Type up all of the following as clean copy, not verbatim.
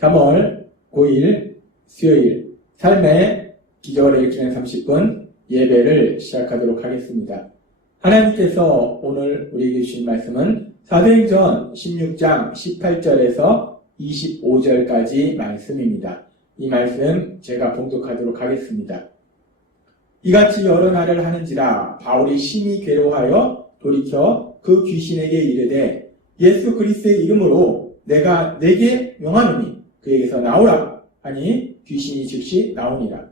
3월 9일 수요일 삶의 기적을 일으키는 30분 예배를 시작하도록 하겠습니다. 하나님께서 오늘 우리에게 주신 말씀은 사도행전 16장 18절에서 25절까지 말씀입니다. 이 말씀 제가 봉독하도록 하겠습니다. 이같이 여러 날을 하는지라 바울이 심히 괴로워하여 돌이켜 그 귀신에게 이르되 예수 그리스도의 이름으로 내가 네게 명하노니 그에게서 나오라 하니 귀신이 즉시 나오니라.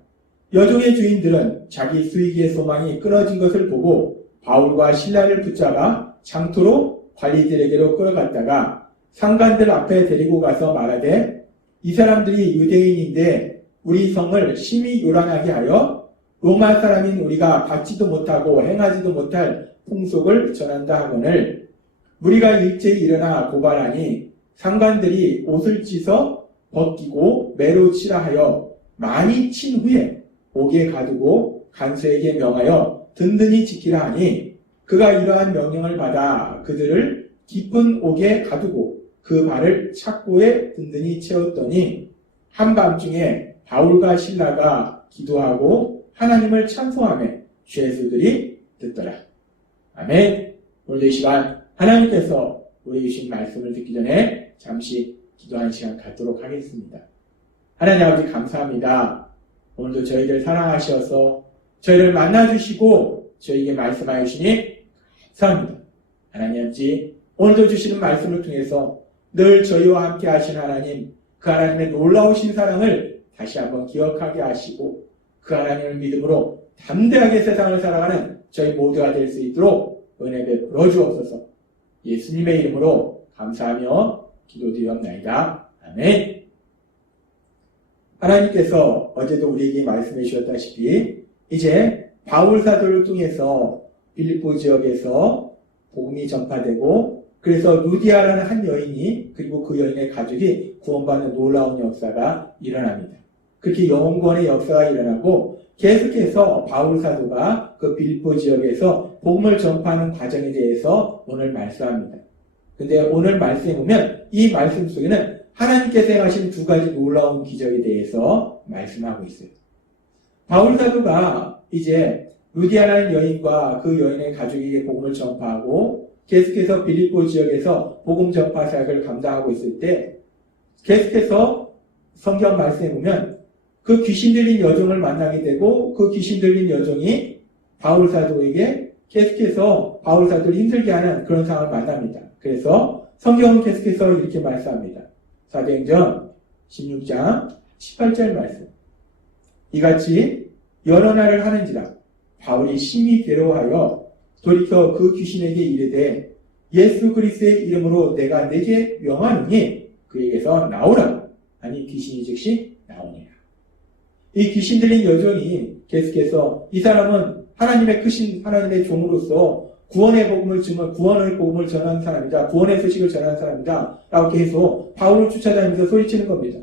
여종의 주인들은 자기 수익의 소망이 끊어진 것을 보고 바울과 실라를 붙잡아 장토로 관리들에게로 끌어갔다가 상관들 앞에 데리고 가서 말하되 이 사람들이 유대인인데 우리 성을 심히 요란하게 하여 로마 사람인 우리가 받지도 못하고 행하지도 못할 풍속을 전한다 하거늘 무리가 일제히 일어나 고발하니 상관들이 옷을 찢어 벗기고 매로 치라 하여 많이 친 후에 옥에 가두고 간수에게 명하여 든든히 지키라 하니 그가 이러한 명령을 받아 그들을 깊은 옥에 가두고 그 발을 착고에 든든히 채웠더니 한밤중에 바울과 실라가 기도하고 하나님을 찬송하며 죄수들이 듣더라. 아멘. 오늘도 이 시간 하나님께서 우리 주신 말씀을 듣기 전에 잠시 기도하는 시간 갖도록 하겠습니다. 하나님 아버지 감사합니다. 오늘도 저희들 사랑하셔서 저희를 만나주시고 저희에게 말씀하여 주시니 감사합니다. 하나님 아버지 오늘도 주시는 말씀을 통해서 늘 저희와 함께 하시는 하나님, 그 하나님의 놀라우신 사랑을 다시 한번 기억하게 하시고 그 하나님을 믿음으로 담대하게 세상을 살아가는 저희 모두가 될 수 있도록 은혜 베풀어 주옵소서. 예수님의 이름으로 감사하며 기도드리옵나이다. 아멘. 하나님께서 어제도 우리에게 말씀해 주셨다시피 이제 바울 사도를 통해서 빌립보 지역에서 복음이 전파되고 그래서 루디아라는 한 여인이 그리고 그 여인의 가족이 구원받는 놀라운 역사가 일어납니다. 그렇게 영원의 역사가 일어나고 계속해서 바울 사도가 그 빌립보 지역에서 복음을 전파하는 과정에 대해서 오늘 말씀합니다. 근데 오늘 말씀에 보면 이 말씀 속에는 하나님께서 행하신 두 가지 놀라운 기적에 대해서 말씀하고 있어요. 바울 사도가 이제 루디아라는 여인과 그 여인의 가족에게 복음을 전파하고 계속해서 빌립보 지역에서 복음 전파 사역을 감당하고 있을 때 계속해서 성경 말씀에 보면 그 귀신 들린 여종을 만나게 되고 그 귀신 들린 여종이 바울 사도에게 계속해서 바울 사도를 힘들게 하는 그런 상황을 만납니다. 그래서 성경은 계속해서 이렇게 말씀합니다. 사도행전 16장 18절 말씀. 이같이 여러 날을 하는지라 바울이 심히 괴로워하여 돌이켜 그 귀신에게 이르되 예수 그리스도의 이름으로 내가 네게 명하노니 그에게서 나오라 하니 귀신이 즉시 나오니라. 이 귀신 들린 여종이 계속해서 이 사람은 하나님의 크신 하나님의 종으로서 구원의 복음을 전하는 사람이다. 구원의 소식을 전하는 사람이다. 라고 계속 바울을 쫓아다니면서 소리치는 겁니다.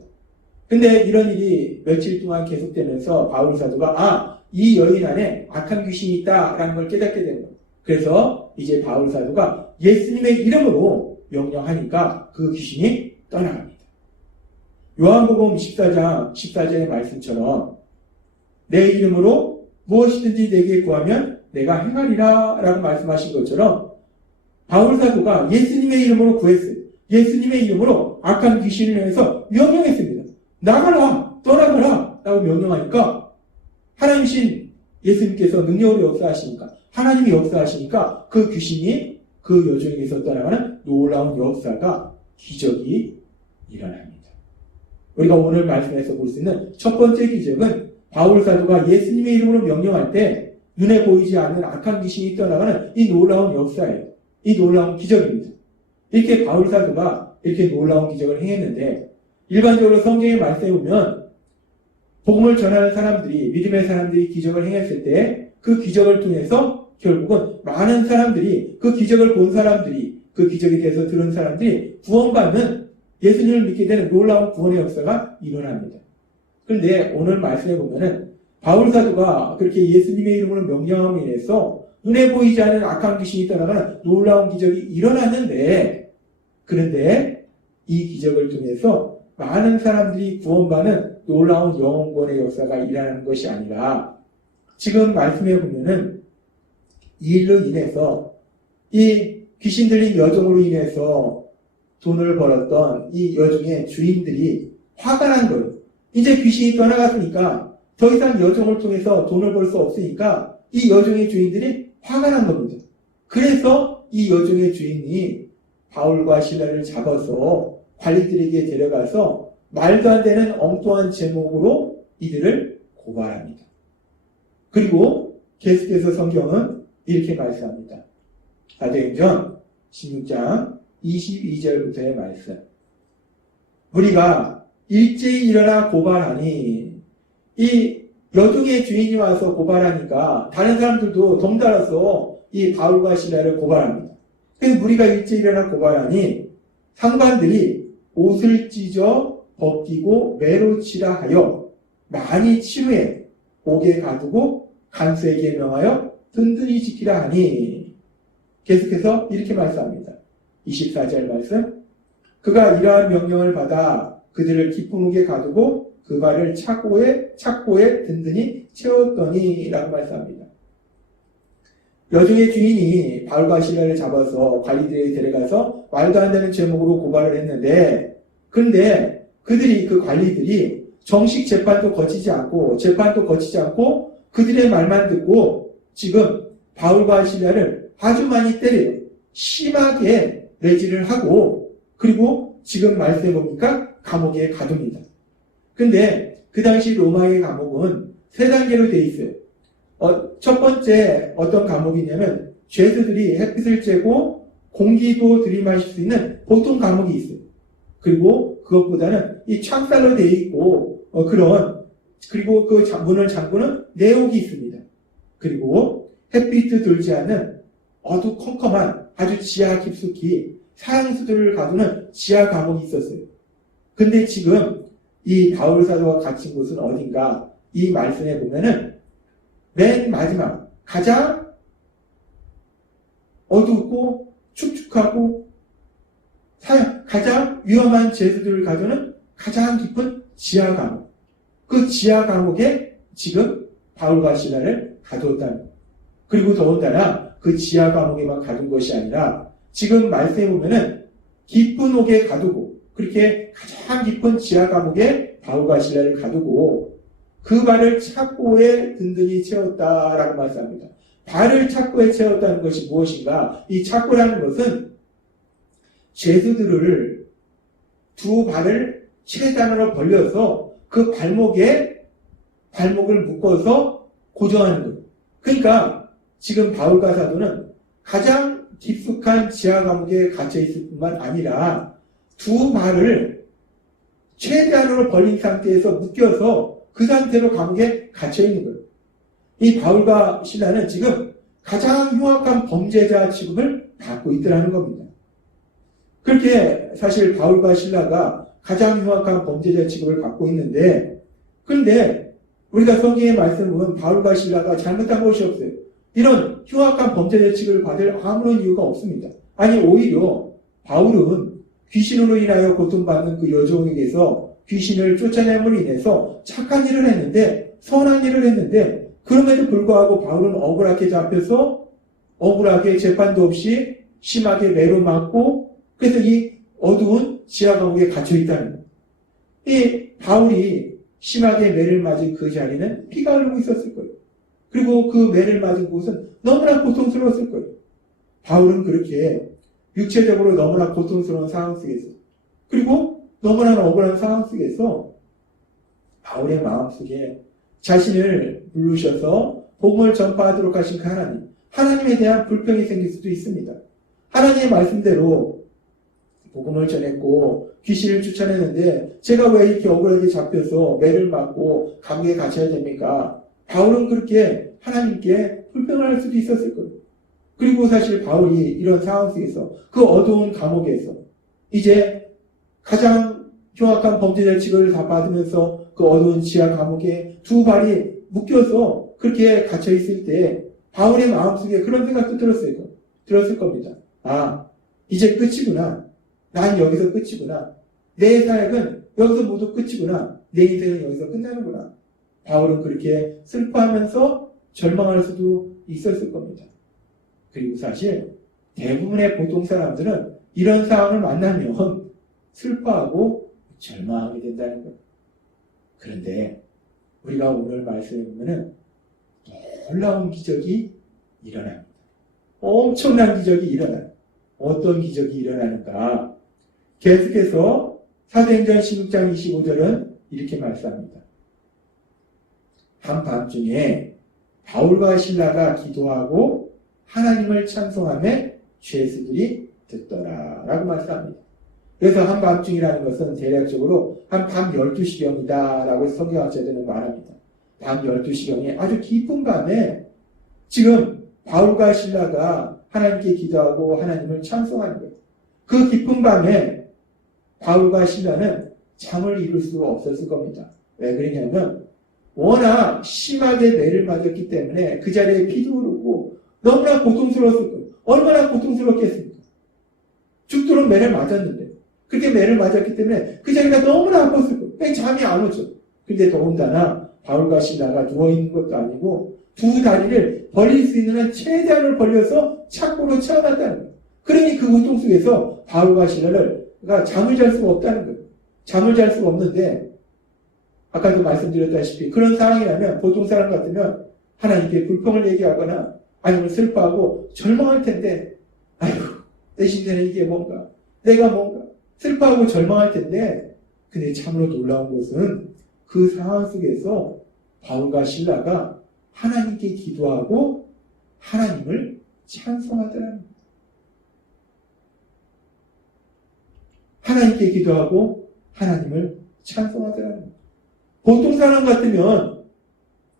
근데 이런 일이 며칠 동안 계속되면서 바울 사도가 이 여인 안에 악한 귀신이 있다라는 걸 깨닫게 되는 거예요. 그래서 이제 바울 사도가 예수님의 이름으로 명령하니까 그 귀신이 떠나갑니다. 요한복음 14장 14절의 말씀처럼 내 이름으로 무엇이든지 내게 구하면 내가 행하리라 라고 말씀하신 것처럼 바울 사도가 예수님의 이름으로 구했어요. 예수님의 이름으로 악한 귀신을 향해서 명령했습니다. 나가라! 떠나가라! 라고 명령하니까 하나님이신 예수님께서 능력으로 역사하시니까 하나님이 역사하시니까 그 귀신이 그 여종에게서 떠나가는 놀라운 역사가 기적이 일어납니다. 우리가 오늘 말씀에서 볼 수 있는 첫 번째 기적은 바울 사도가 예수님의 이름으로 명령할 때 눈에 보이지 않는 악한 귀신이 떠나가는 이 놀라운 역사예요. 이 놀라운 기적입니다. 이렇게 바울 사도가 이렇게 놀라운 기적을 행했는데 일반적으로 성경의 말씀에 보면 복음을 전하는 사람들이 믿음의 사람들이 기적을 행했을 때 그 기적을 통해서 결국은 많은 사람들이 그 기적을 본 사람들이 그 기적에 대해서 들은 사람들이 구원받는 예수님을 믿게 되는 놀라운 구원의 역사가 일어납니다. 그런데 오늘 말씀에 보면은 바울 사도가 그렇게 예수님의 이름으로 명령함으로 인해서 눈에 보이지 않는 악한 귀신이 떠나가는 놀라운 기적이 일어났는데 그런데 이 기적을 통해서 많은 사람들이 구원받는 놀라운 영원권의 역사가 일어나는 것이 아니라 지금 말씀해 보면은 이 일로 인해서 이 귀신 들린 여종으로 인해서 돈을 벌었던 이 여종의 주인들이 화가 난 거예요. 이제 귀신이 떠나갔으니까 더 이상 여종을 통해서 돈을 벌 수 없으니까 이 여종의 주인들이 화가 난 겁니다. 그래서 이 여종의 주인이 바울과 실라를 잡아서 관리들에게 데려가서 말도 안 되는 엉뚱한 제목으로 이들을 고발합니다. 그리고 계속해서 성경은 이렇게 말씀합니다. 사도행전 16장 22절부터의 말씀. 우리가 일제히 일어나 고발하니 이 여종의 주인이 와서 고발하니까 다른 사람들도 덩달아서 이 바울과 실라를 고발합니다. 그래서 우리가 일제히 일어나 고발하니 상관들이 옷을 찢어 벗기고 매로 치라 하여 많이 치루에 옥에 가두고 간수에게 명하여 든든히 지키라 하니 계속해서 이렇게 말씀합니다. 24절 말씀. 그가 이러한 명령을 받아 그들을 깊은 옥에 가두고 그 발을 착고에 든든히 채웠더니 라고 말씀합니다. 여종의 주인이 바울과 실라를 잡아서 관리들에게 데려가서 말도 안 되는 제목으로 고발을 했는데, 그런데 그 관리들이 정식 재판도 거치지 않고 그들의 말만 듣고 지금 바울과 실라를 아주 많이 때려요. 심하게 매질을 하고, 그리고 지금 말씀해 보니까 감옥에 가둡니다. 근데 그 당시 로마의 감옥은 세 단계로 돼 있어요. 첫 번째 어떤 감옥이냐면 죄수들이 햇빛을 쬐고 공기도 들이마실 수 있는 보통 감옥이 있어요. 그리고 그것보다는 이 창살로 돼 있고 그리고 그 문을 잠그는 내옥이 있습니다. 그리고 햇빛도 들지 않는 어두컴컴한 아주 지하 깊숙이 사형수들을 가두는 지하 감옥이 있었어요. 근데 지금 이 바울 사도가 갇힌 곳은 어딘가? 이 말씀에 보면은 맨 마지막 가장 어둡고 축축하고 가장 위험한 죄수들을 가두는 가장 깊은 지하 감옥. 그 지하 감옥에 지금 바울과 실라를 가두었다는 거예요. 그리고 더군다나 그 지하 감옥에만 가둔 것이 아니라 지금 말씀해 보면은 깊은 옥에 가두고 그렇게 가장 깊은 지하 감옥에 바울과 실라를 가두고 그 발을 착고에 든든히 채웠다라고 말씀합니다. 발을 착고에 채웠다는 것이 무엇인가? 이 착고라는 것은 죄수들을 두 발을 최단으로 벌려서 그 발목을 묶어서 고정하는 거예요. 그러니까 지금 바울과 사도는 가장 깊숙한 지하 감옥에 갇혀 있을 뿐만 아니라 두 발을 최대한으로 벌린 상태에서 묶여서 그 상태로 감옥에 갇혀 있는 거예요. 이 바울과 실라는 지금 가장 흉악한 범죄자 취급을 받고 있더라는 겁니다. 그렇게 사실 바울과 실라가 가장 흉악한 범죄자 취급을 받고 있는데, 그런데 우리가 성경의 말씀을 보면 바울과 실라가 잘못한 것이 없어요. 이런 흉악한 범죄자 취급을 받을 아무런 이유가 없습니다. 아니 오히려 바울은 귀신으로 인하여 고통받는 그 여종에게서 귀신을 쫓아냄으로 인해서 착한 일을 했는데, 선한 일을 했는데, 그럼에도 불구하고 바울은 억울하게 잡혀서 억울하게 재판도 없이 심하게 매로 맞고, 그래서 이 어두운 지하 감옥에 갇혀 있다는 거예요. 이 바울이 심하게 매를 맞은 그 자리는 피가 흐르고 있었을 거예요. 그리고 그 매를 맞은 곳은 너무나 고통스러웠을 거예요. 바울은 그렇게 육체적으로 너무나 고통스러운 상황 속에서, 그리고 너무나 억울한 상황 속에서 바울의 마음속에 자신을 부르셔서 복음을 전파하도록 하신 그 하나님에 대한 불평이 생길 수도 있습니다. 하나님의 말씀대로 복음을 전했고 귀신을 쫓아내는데 제가 왜 이렇게 억울하게 잡혀서 매를 맞고 감옥에 갇혀야 됩니까? 바울은 그렇게 하나님께 불평을 할 수도 있었을 거예요. 그리고 사실 바울이 이런 상황 속에서 그 어두운 감옥에서 이제 가장 흉악한 범죄자 취급을 다 받으면서 그 어두운 지하 감옥에 두 발이 묶여서 그렇게 갇혀 있을 때 바울의 마음속에 그런 생각도 들었을 겁니다. 아, 이제 끝이구나. 난 여기서 끝이구나. 내 사역은 여기서 모두 끝이구나. 내 인생은 여기서 끝나는구나. 바울은 그렇게 슬퍼하면서 절망할 수도 있었을 겁니다. 그리고 사실 대부분의 보통 사람들은 이런 상황을 만나면 슬퍼하고 절망하게 된다는 거예요. 그런데 우리가 오늘 말씀에 보면은 놀라운 기적이 일어납니다. 엄청난 기적이 일어나요. 어떤 기적이 일어나는가? 계속해서 사도행전 16장 25절은 이렇게 말씀합니다. 한밤중에 바울과 실라가 기도하고 하나님을 찬송하며 죄수들이 듣더라 라고 말씀합니다. 그래서 한밤중이라는 것은 대략적으로 한 밤 12시경이다 라고 성경학자들은 말합니다. 밤 12시경에 아주 깊은 밤에 지금 바울과 실라가 하나님께 기도하고 하나님을 찬송하는 거예요. 그 깊은 밤에 바울과 실라는 잠을 이룰 수가 없었을 겁니다. 왜 그러냐면 워낙 심하게 매를 맞았기 때문에 그 자리에 피도 흐르고 너무나 고통스러웠을 거예요. 얼마나 고통스럽겠습니까? 죽도록 매를 맞았는데 그렇게 매를 맞았기 때문에 그 자리가 너무나 아팠을 거예요. 잠이 안 오죠. 근데 더군다나 바울과 실라가 누워있는 것도 아니고 두 다리를 벌릴 수 있는 한 최대한을 벌려서 창고로 채워놨다는 거예요. 그러니 그 고통 속에서 바울과 실라가 잠을 잘 수가 없다는 거예요. 잠을 잘 수가 없는데 아까도 말씀드렸다시피 그런 상황이라면 보통 사람 같으면 하나님께 불평을 얘기하거나 아니면 슬퍼하고 절망할 텐데 아이고 내 신세는 이게 뭔가 내가 뭔가 슬퍼하고 절망할 텐데 근데 참으로 놀라운 것은 그 상황 속에서 바울과 실라가 하나님께 기도하고 하나님을 찬송하더라는 거예요. 하나님께 기도하고 하나님을 찬송하더라는 거예요. 보통 사람 같으면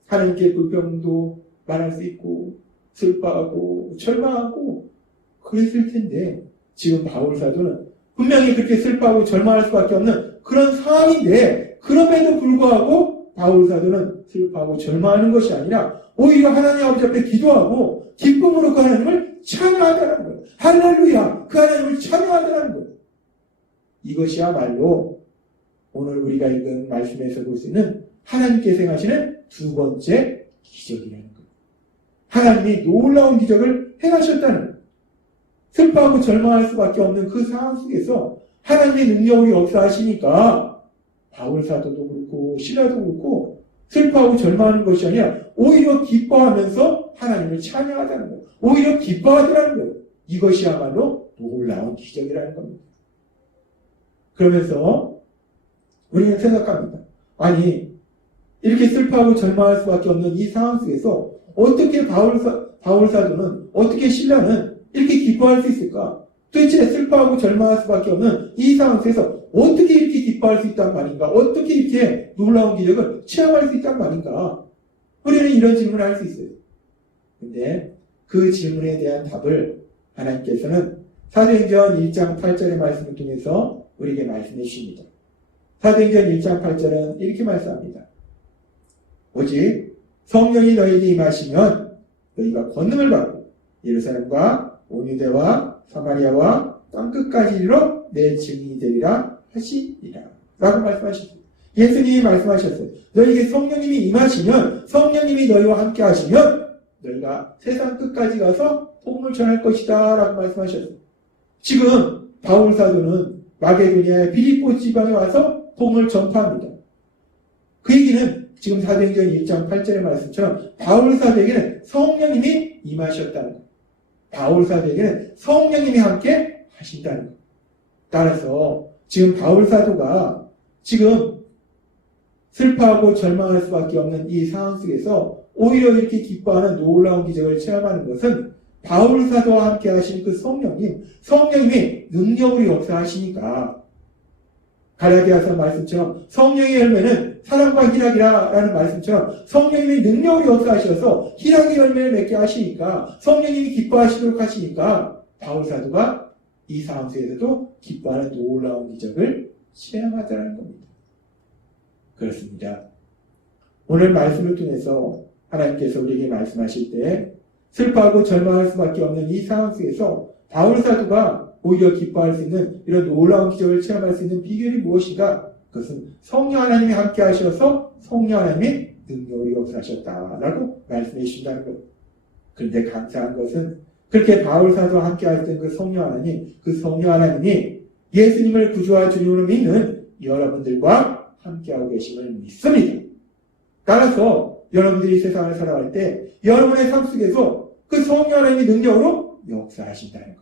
하나님께 불평도 말할 수 있고 슬퍼하고 절망하고 그랬을 텐데 지금 바울 사도는 분명히 그렇게 슬퍼하고 절망할 수밖에 없는 그런 상황인데 그럼에도 불구하고 바울 사도는 슬퍼하고 절망하는 것이 아니라 오히려 하나님 아버지 앞에 기도하고 기쁨으로 그 하나님을 찬양하더라는 거예요. 할렐루야! 그 하나님을 찬양하더라는 거예요. 이것이야말로 오늘 우리가 읽은 말씀에서 볼 수 있는 하나님께서 행하시는 두 번째 기적이라는 거예요. 하나님이 놀라운 기적을 행하셨다는 거예요. 슬퍼하고 절망할 수밖에 없는 그 상황 속에서 하나님의 능력으로 역사하시니까 바울 사도도 그렇고 실라도 그렇고 슬퍼하고 절망하는 것이 아니라 오히려 기뻐하면서 하나님을 찬양하자는 거예요. 오히려 기뻐하더라는 거예요. 이것이야말로 놀라운 기적이라는 겁니다. 그러면서 우리는 생각합니다. 아니 이렇게 슬퍼하고 절망할 수밖에 없는 이 상황 속에서 어떻게 바울 사도는 어떻게 신라는 이렇게 기뻐할 수 있을까? 도대체 슬퍼하고 절망할 수밖에 없는 이 상황 속에서 어떻게 이렇게 기뻐할 수 있단 말인가? 어떻게 이렇게 놀라운 기적을 체험할 수 있단 말인가? 우리는 이런 질문을 할 수 있어요. 근데 그 질문에 대한 답을 하나님께서는 사도행전 1장 8절의 말씀을 통해서 우리에게 말씀해 주십니다. 사도행전 1장 8절은 이렇게 말씀합니다. 오직 성령이 너희에게 임하시면 너희가 권능을 받고 예루살렘과 온 유대와 사마리아와 땅끝까지 이르러 내 증인이 되리라 하시리라 라고 말씀하셨어요. 예수님이 말씀하셨어요. 너희에게 성령님이 임하시면 성령님이 너희와 함께 하시면 너희가 세상 끝까지 가서 복음을 전할 것이다 라고 말씀하셨어요. 지금 바울 사도는 마게도니아의 빌립보 지방에 와서 복음을 전파합니다. 그 얘기는 지금 사도행전 1장 8절의 말씀처럼 바울 사도에게는 성령님이 임하셨다는 거예요. 바울 사도에게는 성령님이 함께 하신다는 거예요. 따라서 지금 바울 사도가 지금 슬퍼하고 절망할 수밖에 없는 이 상황 속에서 오히려 이렇게 기뻐하는 놀라운 기적을 체험하는 것은 바울 사도와 함께 하신 그 성령님이 능력으로 역사하시니까 갈라디아서 말씀처럼 성령의 열매는 사랑과 희락이라는 말씀처럼 성령님이 능력으로 역사하셔서 희락의 열매를 맺게 하시니까 성령님이 기뻐하시도록 하시니까 바울 사도가 이 상황 속에서도 기뻐하는 놀라운 기적을 체험하자는 겁니다. 그렇습니다. 오늘 말씀을 통해서 하나님께서 우리에게 말씀하실 때 슬퍼하고 절망할 수밖에 없는 이 상황 속에서 바울 사도가 오히려 기뻐할 수 있는 이런 놀라운 기적을 체험할 수 있는 비결이 무엇인가? 그것은 성령 하나님이 함께 하셔서 성령 하나님이 능력으로 역사하셨다라고 말씀해 주신다는 것. 그런데 감사한 것은 그렇게 바울 사도와 함께 하셨던 그 성령 하나님, 그 성령 하나님이 예수님을 구주와 주님으로 믿는 여러분들과 함께하고 계심을 믿습니다. 따라서 여러분들이 세상을 살아갈 때 여러분의 삶 속에서 그 성령 하나님의 능력으로 역사하신다는 거예요.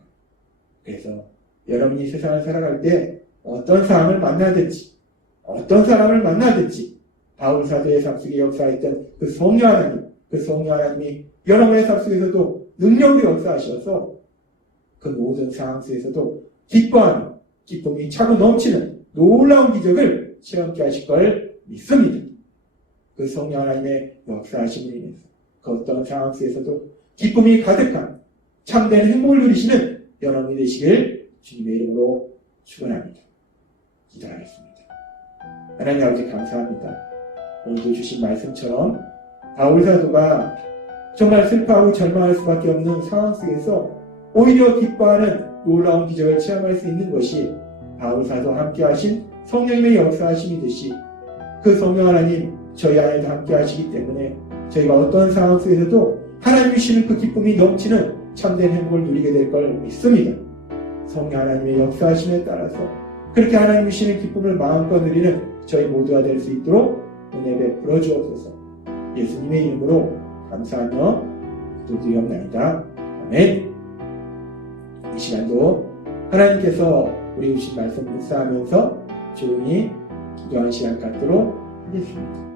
그래서 여러분이 세상을 살아갈 때 어떤 사람을 만나든지 어떤 사람을 만나든지 바울 사도의 삶 속에 역사했던 그 성령 하나님, 그 성령 하나님이 여러분의 삶 속에서도 능력으로 역사하셔서 그 모든 상황 속에서도 기뻐하는, 기쁨이 차고 넘치는 놀라운 기적을 체험케 하실 걸 믿습니다. 그 성령 하나님의 역사하심을 인해서 그 어떤 상황 속에서도 기쁨이 가득한 참된 행복을 누리시는 여러분이 되시길 주님의 이름으로 축원합니다. 기도하겠습니다. 하나님 아버지 감사합니다. 오늘도 주신 말씀처럼 바울 사도가 정말 슬퍼하고 절망할 수밖에 없는 상황 속에서 오히려 기뻐하는 놀라운 기적을 체험할 수 있는 것이 바울 사도와 함께 하신 성령님의 역사하심이듯이 그 성령 하나님 저희 안에도 함께 하시기 때문에 저희가 어떤 상황 속에서도 하나님이 주시는 그 기쁨이 넘치는 참된 행복을 누리게 될 걸 믿습니다. 성령 하나님의 역사하심에 따라서 그렇게 하나님이 주시는 기쁨을 마음껏 누리는 저희 모두가 될 수 있도록 은혜 베풀어 주옵소서. 예수님의 이름으로 감사하며 기도드리옵나이다. 아멘. 이 시간도 하나님께서 우리 주신 말씀 묵상하면서 조용히 기도하는 시간 갖도록 하겠습니다.